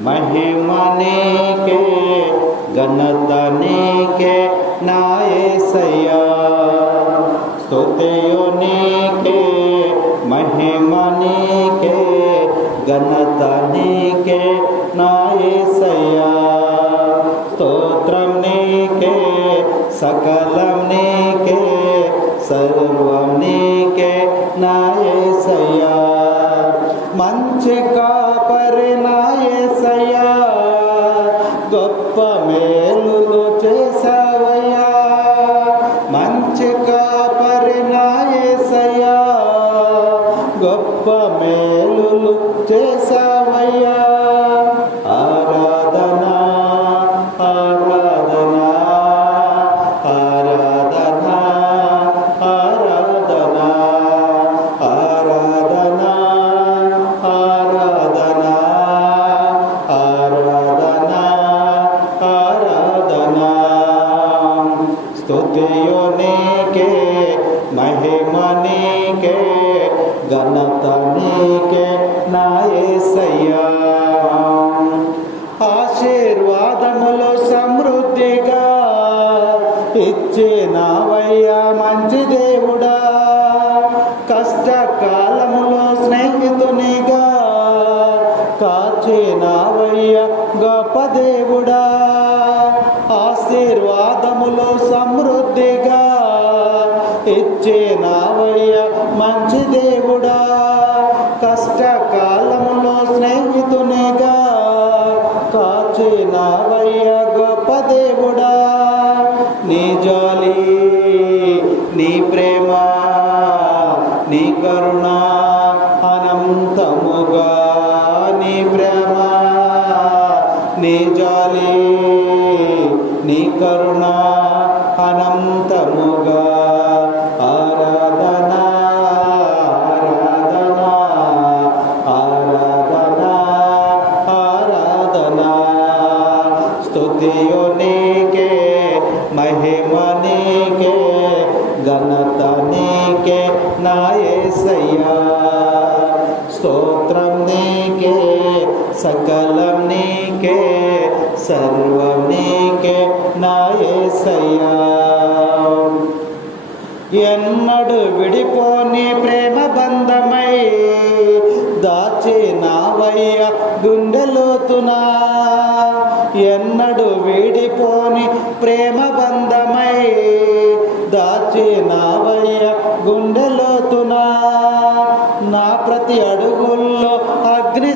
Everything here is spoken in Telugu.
महिमा नीके घनता नीके ना యేసయ్యా స్తుతియు నీకే महिमा नीके घनता नीके ना యేసయ్యా స్తోత్రం నీకే సకలం నీకే సర్వం నీకే నా యేసయ్యా మంచి కాపరి నా యేసయ్యా గొప్ప మేలులు చేసావయ్యా మంచి కాపరి నా యేసయ్యా గొప్ప మేలులు చేసావయ్యా ఆరాధనా ఆరాధనా ఆరాధనా ఆరాధనా ఆరాధనా ఆరాధనా ఆరాధనా ఆరాధనా స్తుతియు నీకే మహిమ నీకే ఘనత నీకే నా యేసయ్యా ఆశీర్వాదములు సమృద్ధిగా ఇచ్చినావయ్యా మంచి దేవుడా కష్టకాలములో స్నేహితునిగా కాచినావయ్యా గొప్ప దేవుడా ఆశీర్వాదములు సమృద్ధిగా ఇచ్చినావయ్యా మంచి దేవుడా కష్టకాలములో స్నేహితునిగా కాచినావయ్యా గొప్ప దేవుడా నీ జాలి నీ ప్రేమ నీ కరుణ అనంతముగా నీ ప్రేమ నీ జాలి నీ కరుణ అనంతముగా ఆరాధనా ఆరాధనా ఆరాధనా ఆరాధనా స్తుతియు నీకే మహిమ నీకే ఘనత నీకే నా యేసయ్యా స్తోత్రం నీకే సకలం నీకే సర్వం నీకే నా యేసయ్యా ఎన్నడు విడిపోని ప్రేమ బంధమై దాచినావయ్య గుండెలోతునా ఎన్నడు విడిపోని ప్రేమ బంధమై దాచినావయ్య గుండెలోతునా